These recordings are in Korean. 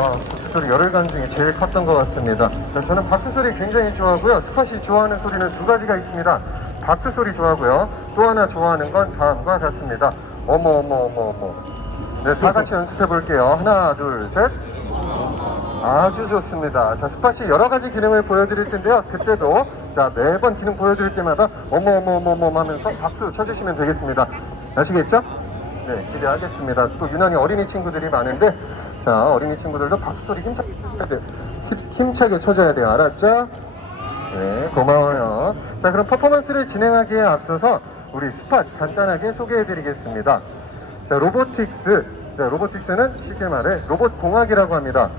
와, 박수 소리 열흘간 중에 제일 컸던 것 같습니다. 자, 저는 박수 소리 굉장히 좋아하고요. 스팟이 좋아하는 소리는 두 가지가 있습니다. 박수 소리 좋아하고요. 또 하나 좋아하는 건 다음과 같습니다. 어머, 어머, 어머, 어머. 네, 다 같이 연습해 볼게요. 하나, 둘, 셋. 아주 좋습니다. 자, 스팟이 여러 가지 기능을 보여드릴 텐데요. 그때도 자 매번 기능 보여드릴 때마다 어머 어머 어머 어머 하면서 박수 쳐주시면 되겠습니다. 아시겠죠? 네, 기대하겠습니다. 또 유난히 어린이 친구들이 많은데 자 어린이 친구들도 박수 소리 힘차게 쳐줘야 돼요. 힘, 힘차게 쳐줘야 돼요. 알았죠? 네, 고마워요. 자, 그럼 퍼포먼스를 진행하기에 앞서서 우리 스팟 간단하게 소개해 드리겠습니다. 자, 로보틱스. 자, 로보틱스는 쉽게 말해 로봇 공학이라고 합니다.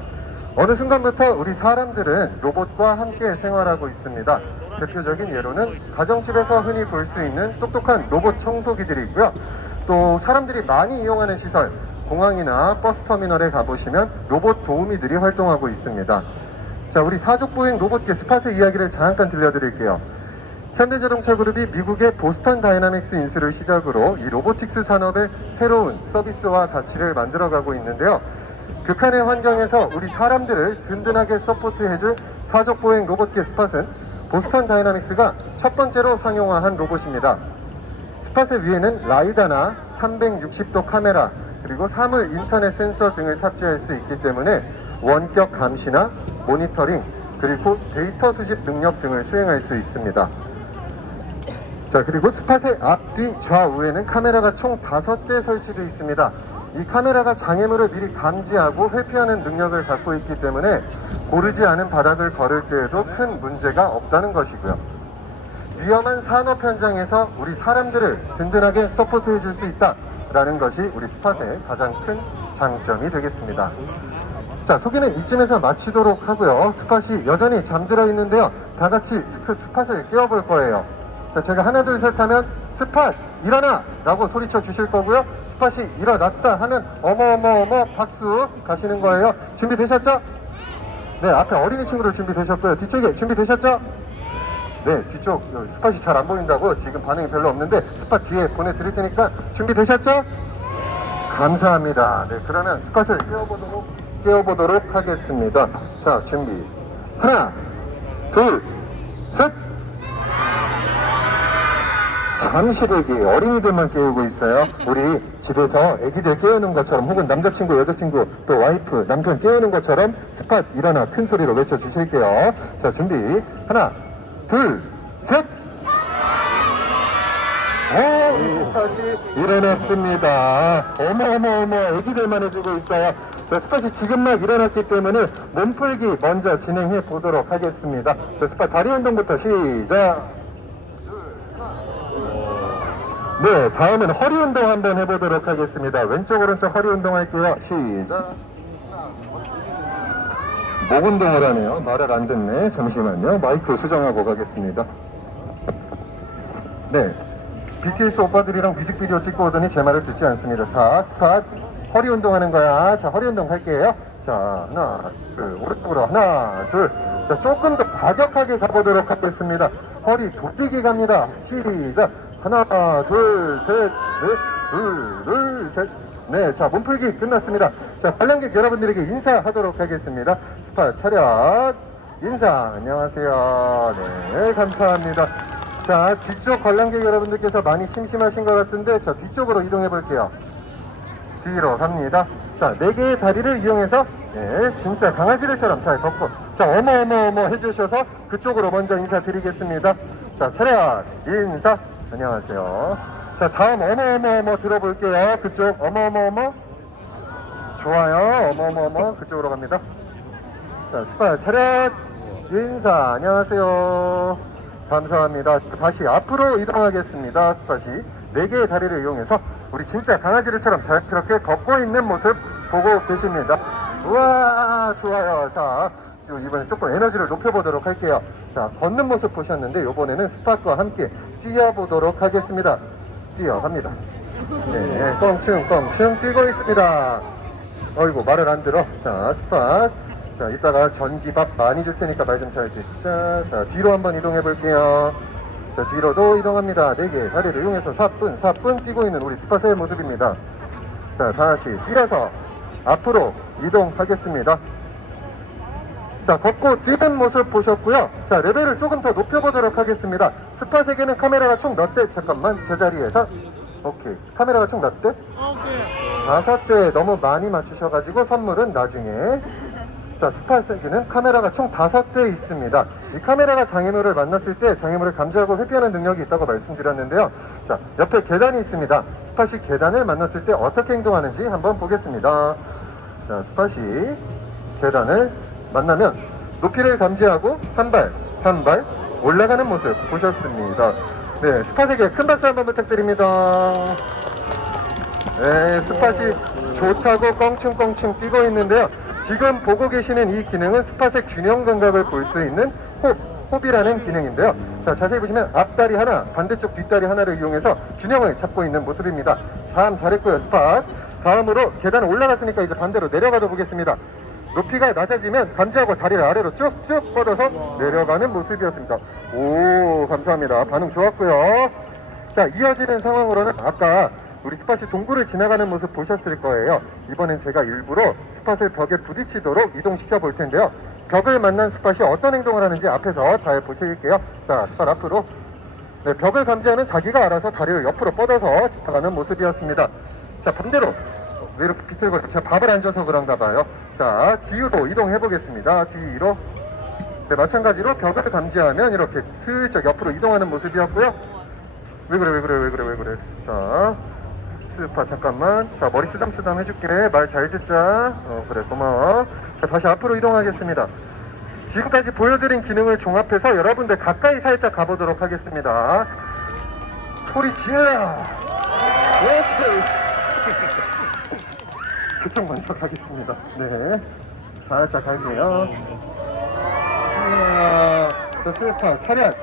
어느 순간부터 우리 사람들은 로봇과 함께 생활하고 있습니다. 대표적인 예로는 가정집에서 흔히 볼 수 있는 똑똑한 로봇 청소기들이 있고요. 또 사람들이 많이 이용하는 시설, 공항이나 버스터미널에 가보시면 로봇 도우미들이 활동하고 있습니다. 자, 우리 사족보행 로봇계 스팟의 이야기를 잠깐 들려드릴게요. 현대자동차 그룹이 미국의 보스턴 다이나믹스 인수를 시작으로 이 로보틱스 산업의 새로운 서비스와 가치를 만들어가고 있는데요. 극한의 환경에서 우리 사람들을 든든하게 서포트해줄 사족보행 로봇계 스팟은 보스턴 다이나믹스가 첫 번째로 상용화한 로봇입니다. 스팟의 위에는 라이다나 360도 카메라 그리고 사물 인터넷 센서 등을 탑재할 수 있기 때문에 원격 감시나 모니터링 그리고 데이터 수집 능력 등을 수행할 수 있습니다. 자 그리고 스팟의 앞뒤 좌우에는 카메라가 총 5대 설치되어 있습니다. 이 카메라가 장애물을 미리 감지하고 회피하는 능력을 갖고 있기 때문에 고르지 않은 바닥을 걸을 때에도 큰 문제가 없다는 것이고요. 위험한 산업 현장에서 우리 사람들을 든든하게 서포트해 줄 수 있다 라는 것이 우리 스팟의 가장 큰 장점이 되겠습니다. 자, 소개는 이쯤에서 마치도록 하고요. 스팟이 여전히 잠들어 있는데요. 다 같이 스크, 스팟을 깨워볼 거예요. 자, 제가 하나, 둘, 셋 하면 스팟, 일어나! 라고 소리쳐 주실 거고요. 스팟이 일어났다 하면 어머, 어머, 어머, 박수 가시는 거예요. 준비되셨죠? 네, 앞에 어린이 친구들 준비되셨고요. 뒤쪽에 준비되셨죠? 네, 뒤쪽 어, 스팟이 잘 안 보인다고 지금 반응이 별로 없는데 스팟 뒤에 보내드릴 테니까 준비되셨죠? 감사합니다. 네, 그러면 스팟을 깨워보도록, 깨워보도록 하겠습니다. 자, 준비. 하나, 둘, 셋! 잠시 대기 어린이들만 깨우고 있어요. 우리 집에서 애기들 깨우는 것처럼 혹은 남자친구, 여자친구, 또 와이프, 남편 깨우는 것처럼 스팟 일어나 큰 소리로 외쳐주실게요. 자, 준비. 하나, 둘, 셋! 오, 스팟이 일어났습니다. 어머, 어머, 어머, 애기들만 해주고 있어요. 자, 스팟이 지금 막 일어났기 때문에 몸풀기 먼저 진행해 보도록 하겠습니다. 자, 스팟 다리 운동부터 시작! 네, 다음은 허리 운동 한번 해보도록 하겠습니다. 왼쪽, 오른쪽 허리 운동 할게요. 시작! 목 운동을 하네요. 말을 안 듣네. 잠시만요. 마이크 수정하고 가겠습니다. 네. BTS 오빠들이랑 뮤직비디오 찍고 오더니 제 말을 듣지 않습니다. 자, 스팟. 허리 운동하는 거야. 자, 허리 운동 할게요. 자, 하나, 둘, 오른쪽으로 하나, 둘. 자, 조금 더 과격하게 가보도록 하겠습니다. 허리 도끼기 갑니다. 시작. 하나, 둘, 셋, 넷, 둘, 둘, 셋. 네, 자, 몸풀기 끝났습니다. 자, 관람객 여러분들에게 인사하도록 하겠습니다. 스팟 차렷. 인사. 안녕하세요. 네, 감사합니다. 자, 뒤쪽 관람객 여러분들께서 많이 심심하신 것 같은데, 자, 뒤쪽으로 이동해 볼게요. 뒤로 갑니다. 자, 네 개의 다리를 이용해서, 네, 진짜 강아지들처럼 잘 걷고, 자, 어머, 어머, 어머 해주셔서 그쪽으로 먼저 인사드리겠습니다. 자, 차렷, 인사, 안녕하세요. 자, 다음 어머, 어머, 어머 들어볼게요. 그쪽, 어머, 어머, 어머. 좋아요. 어머, 어머, 어머. 그쪽으로 갑니다. 자, 스파 차렷, 인사, 안녕하세요. 감사합니다. 다시 앞으로 이동하겠습니다. 스팟이 네 개의 다리를 이용해서 우리 진짜 강아지들처럼 자연스럽게 걷고 있는 모습 보고 계십니다. 우와, 좋아요. 자, 요 이번에 조금 에너지를 높여보도록 할게요. 자, 걷는 모습 보셨는데 이번에는 스팟과 함께 뛰어보도록 하겠습니다. 뛰어갑니다. 네, 껑충 껑충 뛰고 있습니다. 어이구 말을 안 들어. 자, 스팟. 자, 이따가 전기밥 많이 줄 테니까 말 좀 잘 듣자. 자, 뒤로 한번 이동해 볼게요. 자, 뒤로도 이동합니다. 네개 다리를 이용해서 사뿐, 사뿐 뛰고 있는 우리 스팟의 모습입니다. 자, 다시 뛰어서 앞으로 이동하겠습니다. 자, 걷고 뛰는 모습 보셨고요. 자, 레벨을 조금 더 높여보도록 하겠습니다. 스팟에게는 카메라가 총 몇 대? 잠깐만, 제자리에서. 오케이. 카메라가 총 몇 대? 다섯 대 너무 많이 맞추셔가지고 선물은 나중에. 자, 스팟에게는 카메라가 총 다섯 대 있습니다. 이 카메라가 장애물을 만났을 때 장애물을 감지하고 회피하는 능력이 있다고 말씀드렸는데요. 자, 옆에 계단이 있습니다. 스팟이 계단을 만났을 때 어떻게 행동하는지 한번 보겠습니다. 자, 스팟이 계단을 만나면 높이를 감지하고 한 발, 한 발 올라가는 모습 보셨습니다. 네, 스팟에게 큰 박수 한번 부탁드립니다. 네, 스팟이 좋다고 껑충껑충 뛰고 있는데요. 지금 보고 계시는 이 기능은 스팟의 균형 감각을 볼 수 있는 홉, 홉이라는 기능인데요. 자, 자세히 보시면 앞다리 하나, 반대쪽 뒷다리 하나를 이용해서 균형을 잡고 있는 모습입니다. 참 잘했고요, 스팟. 다음으로 계단 올라갔으니까 이제 반대로 내려가도 보겠습니다. 높이가 낮아지면 감지하고 다리를 아래로 쭉쭉 뻗어서 내려가는 모습이었습니다. 오, 감사합니다. 반응 좋았고요. 자, 이어지는 상황으로는 아까 우리 스팟이 동굴을 지나가는 모습 보셨을 거예요. 이번엔 제가 일부러 스팟을 벽에 부딪히도록 이동시켜 볼 텐데요. 벽을 만난 스팟이 어떤 행동을 하는지 앞에서 잘 보실게요. 자, 스팟 앞으로. 네, 벽을 감지하는 자기가 알아서 다리를 옆으로 뻗어서 지나가는 모습이었습니다. 자, 반대로. 왜 이렇게 비틀거려? 제가 밥을 앉아서 그런가 봐요. 자, 뒤로 이동해 보겠습니다. 뒤로. 네, 마찬가지로 벽을 감지하면 이렇게 슬쩍 옆으로 이동하는 모습이었고요. 왜 그래, 왜 그래, 왜 그래, 왜 그래. 자, 스파 잠깐만. 자, 머리 쓰담쓰담 해줄게. 말 잘 듣자. 어, 그래, 고마워. 자, 다시 앞으로 이동하겠습니다. 지금까지 보여드린 기능을 종합해서 여러분들 가까이 살짝 가보도록 하겠습니다. 소리 질러! 그쪽 먼저 가겠습니다. 네. 살짝 갈게요. 이야, 저 스파 차렷!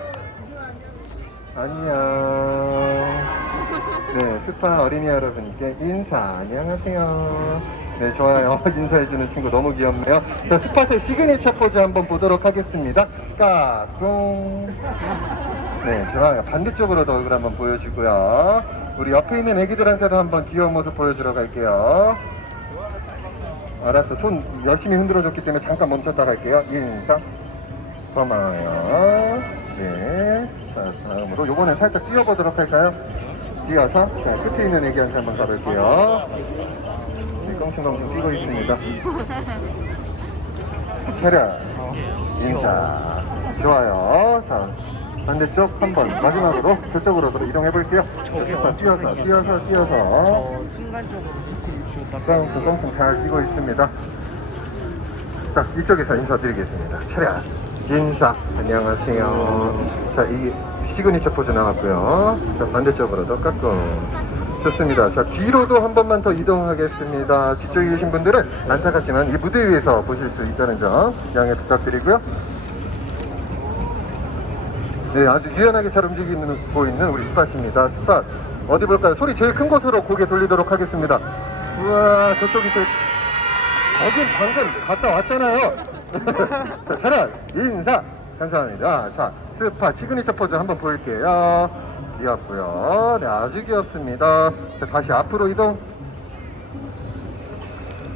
안녕. 네, 스파 어린이 여러분께 인사. 안녕하세요. 네, 좋아요. 인사해주는 친구 너무 귀엽네요. 자, 스팟의 시그니처 포즈 한번 보도록 하겠습니다. 까꿍. 네, 좋아요. 반대쪽으로도 얼굴 한번 보여주고요. 우리 옆에 있는 애기들한테도 한번 귀여운 모습 보여주러 갈게요. 알았어. 손 열심히 흔들어줬기 때문에 잠깐 멈췄다 갈게요. 인사. 고마워요. 네. 자, 다음으로 요번엔 살짝 뛰어보도록 할까요? 뛰어서 자, 끝에 있는 애기 한테 한번 가볼게요. 네, 껑충껑충 뛰고 있습니다. 차렷. 인사. 좋아요. 자, 반대쪽 한 번 마지막으로 저쪽으로 이동해 볼게요. 자, 뛰어서, 뛰어서, 뛰어서. 어, 순간적으로 그 깡충 깡충 잘 뛰고 있습니다. 자, 이쪽에서 인사드리겠습니다. 차렷. 인사. 안녕하세요. 자, 이 시그니처 포즈 나왔고요. 자, 반대쪽으로도 깎고. 좋습니다. 자, 뒤로도 한 번만 더 이동하겠습니다. 뒤쪽에 계신 분들은 안타깝지만 이 무대 위에서 보실 수 있다는 점 양해 부탁드리고요. 네, 아주 유연하게 잘 움직이고 있는 우리 스팟입니다. 스팟. 어디 볼까요? 소리 제일 큰 곳으로 고개 돌리도록 하겠습니다. 우와, 저쪽이 저, 거긴 방금 갔다 왔잖아요. 자, 차렷, 인사. 감사합니다. 자, 스파 시그니처 포즈 한번 볼게요. 귀엽고요. 네, 아주 귀엽습니다. 자, 다시 앞으로 이동.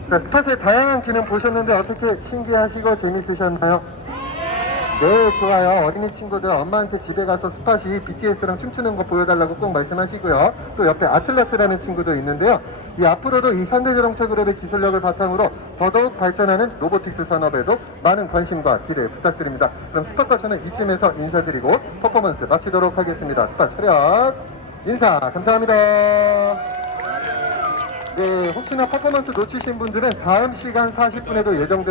자, 스팟의 다양한 기능 보셨는데 어떻게 신기하시고 재밌으셨나요? 네, 좋아요. 어린이 친구들 엄마한테 집에 가서 스팟이 BTS랑 춤추는 거 보여달라고 꼭 말씀하시고요. 또 옆에 아틀라스라는 친구도 있는데요. 이 앞으로도 이 현대자동차 그룹의 기술력을 바탕으로 더더욱 발전하는 로보틱스 산업에도 많은 관심과 기대 부탁드립니다. 그럼 스팟과 저는 이쯤에서 인사드리고 퍼포먼스 마치도록 하겠습니다. 스팟 차렷 인사 감사합니다. 네, 혹시나 퍼포먼스 놓치신 분들은 다음 시간 40분에도 예정되어